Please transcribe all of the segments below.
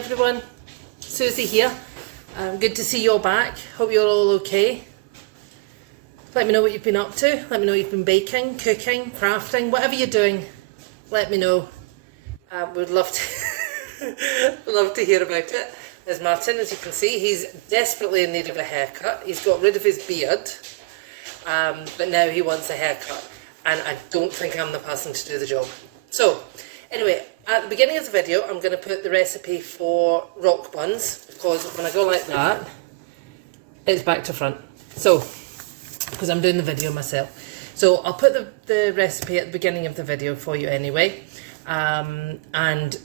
everyone, Susie here. Good to see you all back. Hope you're all okay. Let me know what you've been up to. Let me know you've been baking, cooking, crafting, whatever you're doing. Let me know. We'd love to love to hear about it. There's Martin, as you can see, he's desperately in need of a haircut. He's got rid of his beard, but now he wants a haircut, and I don't think I'm the person to do the job. So, anyway, at the beginning of the video, I'm going to put the recipe for rock buns, because when I go like that, it's back to front. So, because I'm doing the video myself. So, I'll put the recipe at the beginning of the video for you anyway, and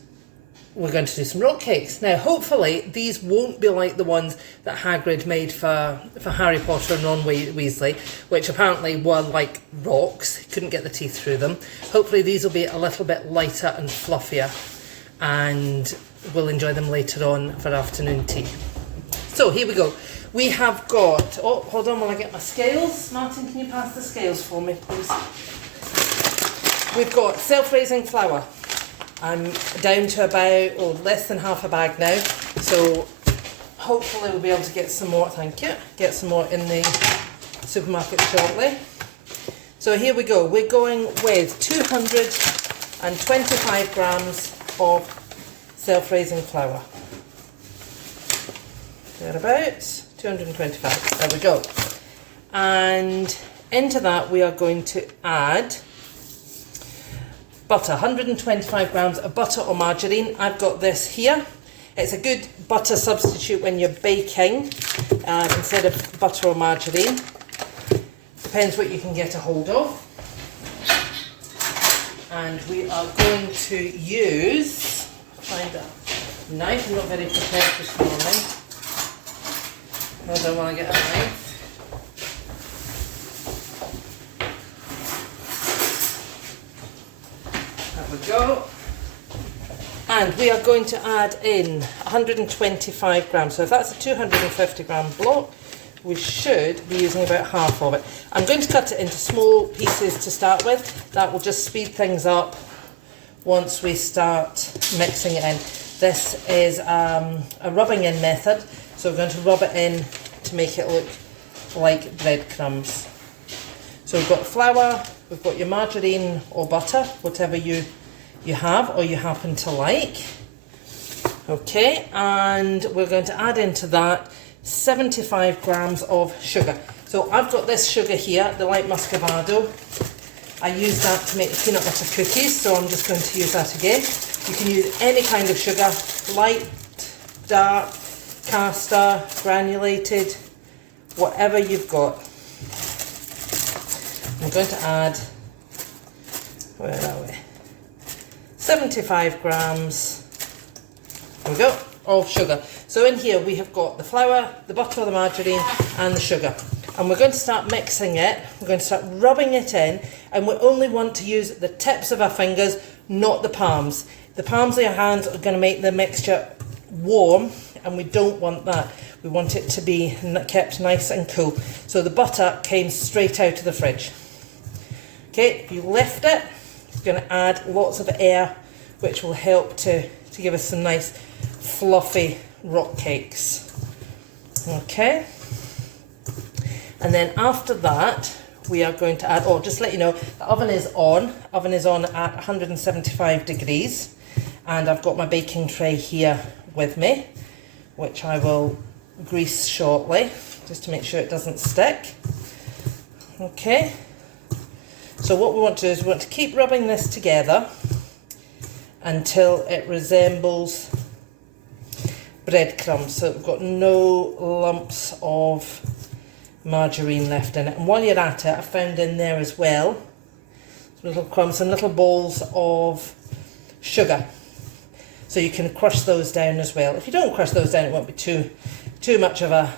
we're going to do some rock cakes. Now, hopefully, these won't be like the ones that Hagrid made for Harry Potter and Ron Weasley, which apparently were like rocks. He couldn't get the teeth through them. Hopefully, these will be a little bit lighter and fluffier, and we'll enjoy them later on for afternoon tea. So, here we go. We have got... Oh, hold on while I get my scales. Martin, can you pass the scales for me, please? We've got self-raising flour. I'm down to about less than half a bag now, so hopefully we'll be able to get some more, thank you, get some more in the supermarket shortly. So here we go, we're going with 225 grams of self-raising flour. Thereabouts, 225, there we go. And into that we are going to add butter, 125 grams of butter or margarine. I've got this here. It's a good butter substitute when you're baking instead of butter or margarine. Depends what you can get a hold of. And we are going to use, find a knife. I'm not very prepared this morning. Hold on while I get a knife. Go, and we are going to add in 125 grams. So if that's a 250 gram block, we should be using about half of it. I'm going to cut it into small pieces to start with. That will just speed things up once we start mixing it in. This is a rubbing in method, so we're going to rub it in to make it look like breadcrumbs. So we've got flour, we've got your margarine or butter, whatever you have or you happen to like. Okay, and we're going to add into that 75 grams of sugar. So I've got this sugar here, the light muscovado. I use that to make the peanut butter cookies, so I'm just going to use that again. You can use any kind of sugar, light, dark, caster, granulated, whatever you've got. I'm going to add, where are we? 75 grams, there we go, of sugar. So in here we have got the flour, the butter, the margarine and the sugar. And we're going to start mixing it, we're going to start rubbing it in, and we only want to use the tips of our fingers, not the palms. The palms of your hands are going to make the mixture warm, and we don't want that. We want it to be kept nice and cool. So the butter came straight out of the fridge. Okay, if you lift it, it's going to add lots of air, which will help to give us some nice fluffy rock cakes. Okay, and then after that we are going to add, oh, just to let you know, the oven is on at 175 degrees, and I've got my baking tray here with me, which I will grease shortly just to make sure it doesn't stick. Okay, so what we want to do is we want to keep rubbing this together until it resembles breadcrumbs, so we've got no lumps of margarine left in it. And while you're at it, I found in there as well some little crumbs, some little balls of sugar, so you can crush those down as well. If you don't crush those down, it won't be too much of a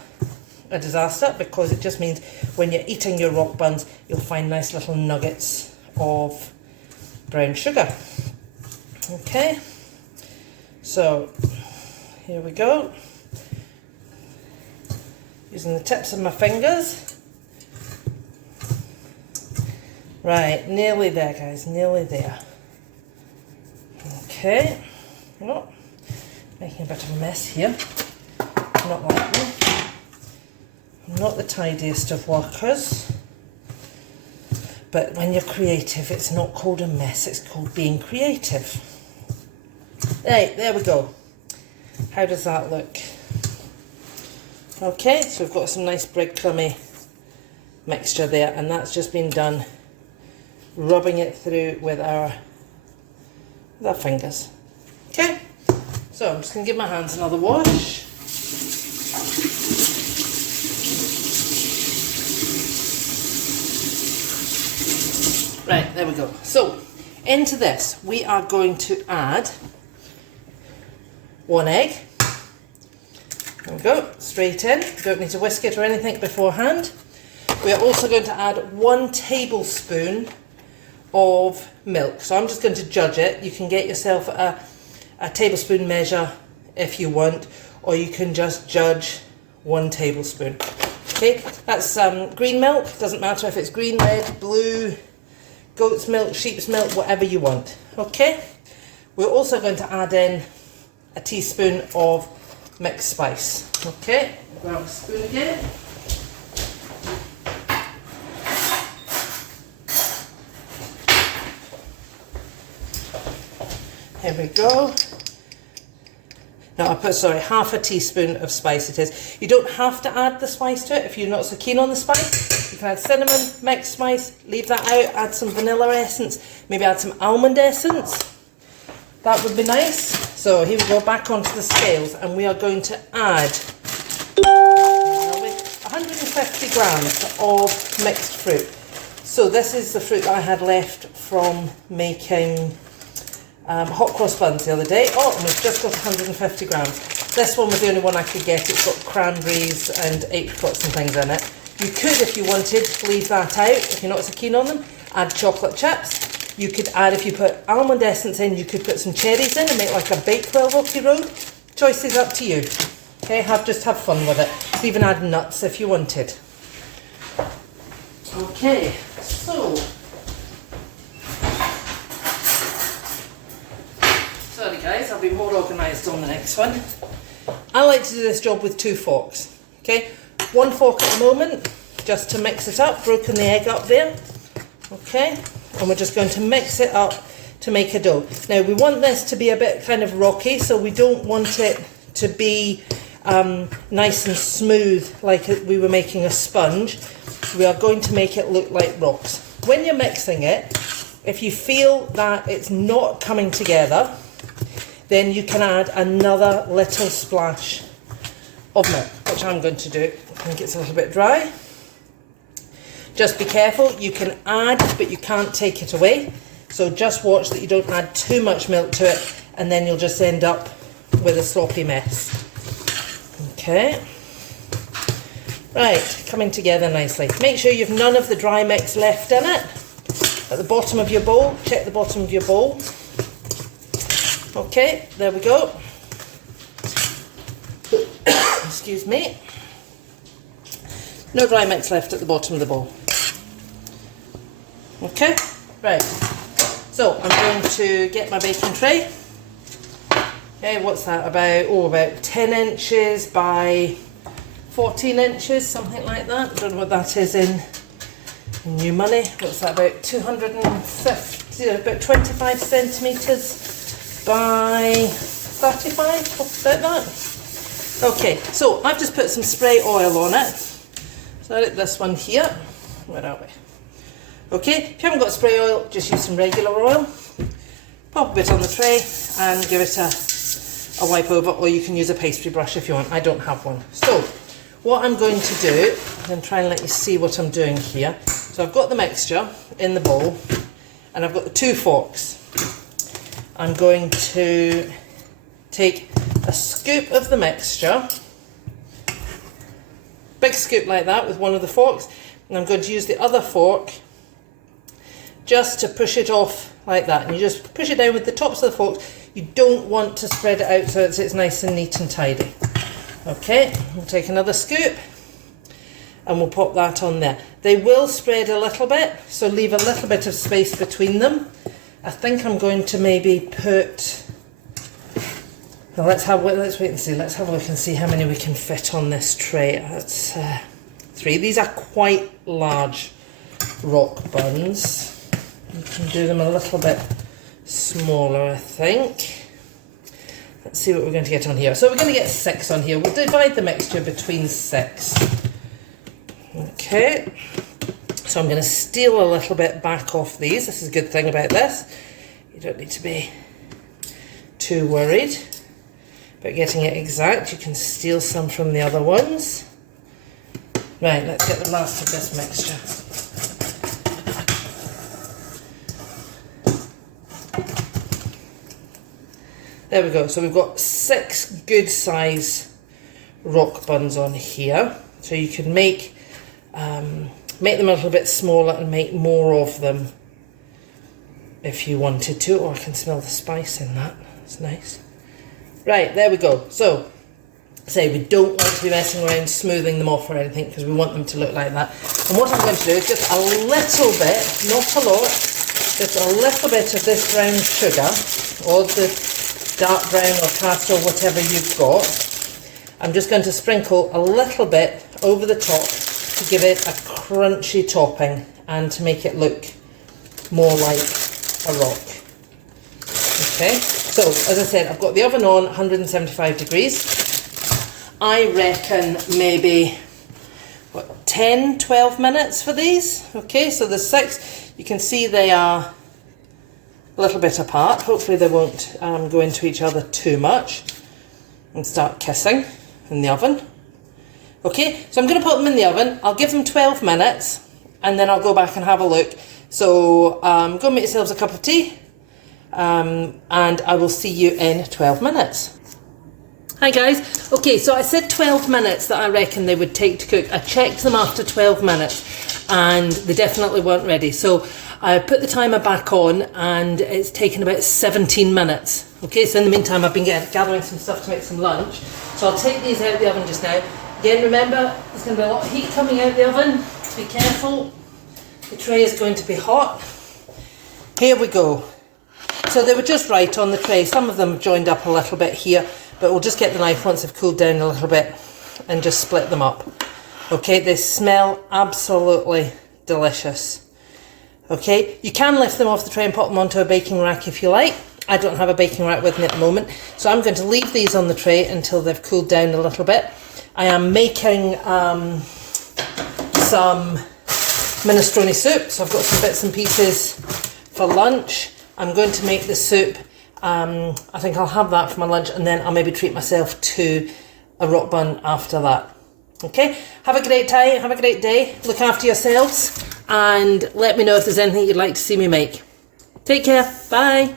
disaster, because it just means when you're eating your rock buns, you'll find nice little nuggets of brown sugar. Okay, so here we go, using the tips of my fingers. Right, nearly there guys, nearly there. Okay, oh, my making a bit of a mess here. Not like me. I'm not the tidiest of workers. But when you're creative, it's not called a mess, it's called being creative. Right, there we go. How does that look? Okay, so we've got some nice breadcrumby mixture there, and that's just been done rubbing it through with our fingers. Okay, so I'm just going to give my hands another wash. Right, there we go. So, into this, we are going to add 1 egg. There we go, straight in. You don't need to whisk it or anything beforehand. We are also going to add 1 tablespoon of milk. So I'm just going to judge it. You can get yourself a tablespoon measure if you want, or you can just judge 1 tablespoon. Okay, that's green milk. Doesn't matter if it's green, red, blue, goat's milk, sheep's milk, whatever you want. Okay, we're also going to add in a teaspoon of mixed spice. Okay, grab a spoon again. Here we go. Now I put, sorry, half a teaspoon of spice it is. You don't have to add the spice to it if you're not so keen on the spice. You can add cinnamon, mixed spice, leave that out, add some vanilla essence, maybe add some almond essence. That would be nice. So here we go, back onto the scales, and we are going to add 150 grams of mixed fruit. So this is the fruit that I had left from making hot cross buns the other day. Oh, and we've just got 150 grams. This one was the only one I could get. It's got cranberries and apricots and things in it. You could, if you wanted, leave that out if you're not so keen on them. Add chocolate chips. You could add, if you put almond essence in, you could put some cherries in and make like a Bakewell Rocky Road. Choice is up to you. Okay, just have fun with it. You could even add nuts if you wanted. Okay, so sorry guys, I'll be more organised on the next one. I like to do this job with 2 forks. Okay, 1 fork at the moment, just to mix it up, broken the egg up there. Okay, and we're just going to mix it up to make a dough. Now we want this to be a bit kind of rocky, so we don't want it to be nice and smooth like we were making a sponge. We are going to make it look like rocks. When you're mixing it, if you feel that it's not coming together, then you can add another little splash of milk, which I'm going to do. I think it's a little bit dry. Just be careful, you can add, but you can't take it away. So just watch that you don't add too much milk to it, and then you'll just end up with a sloppy mess. Okay. Right, coming together nicely. Make sure you've none of the dry mix left in it. At the bottom of your bowl, check the bottom of your bowl. Okay, there we go. Excuse me. No dry mix left at the bottom of the bowl. Okay, right. So I'm going to get my baking tray. Okay, what's that about 10 inches by 14 inches, something like that. I don't know what that is in new money. What's that, about 250, about 25 centimetres by 35, about that. Okay, so I've just put some spray oil on it. So I like this one here. Where are we? Okay, if you haven't got spray oil, just use some regular oil. Pop a bit on the tray and give it a wipe over, or you can use a pastry brush if you want. I don't have one. So what I'm going to do, I'm going to try and let you see what I'm doing here. So I've got the mixture in the bowl and I've got the 2 forks. I'm going to take a scoop of the mixture, big scoop like that with one of the forks, and I'm going to use the other fork just to push it off like that. And you just push it down with the tops of the forks. You don't want to spread it out so it's nice and neat and tidy. Okay, we'll take another scoop and we'll pop that on there. They will spread a little bit, so leave a little bit of space between them. I think I'm going to maybe put Now let's wait and see. Let's have a look and see how many we can fit on this tray. That's 3. These are quite large rock buns. You can do them a little bit smaller, I think. Let's see what we're going to get on here. So we're going to get 6 on here. We'll divide the mixture between 6. Okay. So I'm going to steal a little bit back off these. This is a good thing about this. You don't need to be too worried about getting it exact. You can steal some from the other ones. Right, let's get the last of this mixture. There we go. So we've got 6 good size rock buns on here. So you can make them a little bit smaller and make more of them if you wanted to. Oh, I can smell the spice in that. That's nice. Right, there we go. So, say we don't want to be messing around smoothing them off or anything because we want them to look like that. And what I'm going to do is just a little bit, not a lot, just a little bit of this brown sugar or the dark brown or castor or whatever you've got. I'm just going to sprinkle a little bit over the top to give it a crunchy topping and to make it look more like a rock. Okay, so as I said, I've got the oven on 175 degrees. I reckon maybe, 10, 12 minutes for these. Okay, so there's 6. You can see they are a little bit apart. Hopefully they won't go into each other too much and start kissing in the oven. Okay, so I'm going to put them in the oven. I'll give them 12 minutes and then I'll go back and have a look. So go make yourselves a cup of tea and I will see you in 12 minutes. Hi guys. Okay, so I said 12 minutes that I reckon they would take to cook. I checked them after 12 minutes and they definitely weren't ready. So I put the timer back on and it's taken about 17 minutes. Okay, so in the meantime I've been gathering some stuff to make some lunch. So I'll take these out of the oven just now. Again, remember, there's going to be a lot of heat coming out of the oven. Be careful. The tray is going to be hot. Here we go. So they were just right on the tray. Some of them have joined up a little bit here, but we'll just get the knife once they've cooled down a little bit and just split them up. Okay, they smell absolutely delicious. Okay, you can lift them off the tray and pop them onto a baking rack if you like. I don't have a baking rack with me at the moment, so I'm going to leave these on the tray until they've cooled down a little bit. I am making some minestrone soup, so I've got some bits and pieces for lunch. I'm going to make the soup. I think I'll have that for my lunch and then I'll maybe treat myself to a rock bun after that. Okay, have a great time, have a great day, look after yourselves and let me know if there's anything you'd like to see me make. Take care, bye.